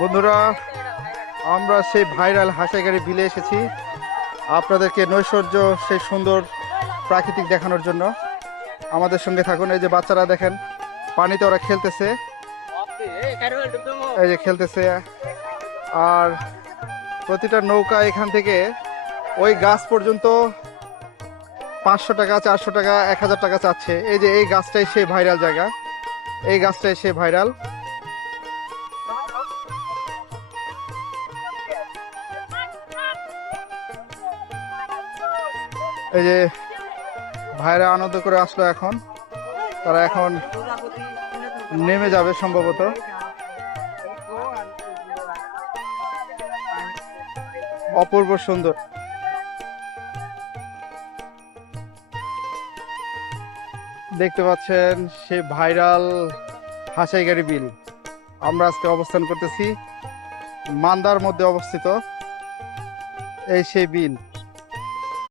বন্ধুরা, আমরা সেই ভাইরাল হাসাইগাড়ি বিলে এসেছি আপনাদেরকে নৈসর্য সেই সুন্দর প্রাকৃতিক দেখানোর জন্য। আমাদের সঙ্গে থাকুন। এই যে বাচ্চারা দেখেন পানিতে ওরা খেলতেছে, এই যে খেলতেছে। আর প্রতিটা নৌকা এখান থেকে ওই গাছ পর্যন্ত 500 টাকা, 400 টাকা, 1000 টাকা চাচ্ছে। এই যে এই গাছটাই সেই ভাইরাল জায়গা, এই গাছটাই সেই ভাইরাল। এই যে ভাইরা আনন্দ করে আসলো, এখন তারা এখন নেমে যাবে সম্ভবত। অপূর্ব সুন্দর। দেখতে পাচ্ছেন সে ভাইরাল হাসাইগাড়ি বিল। আমরা আজকে অবস্থান করতেছি মান্দার মধ্যে অবস্থিত এই সেই বিল।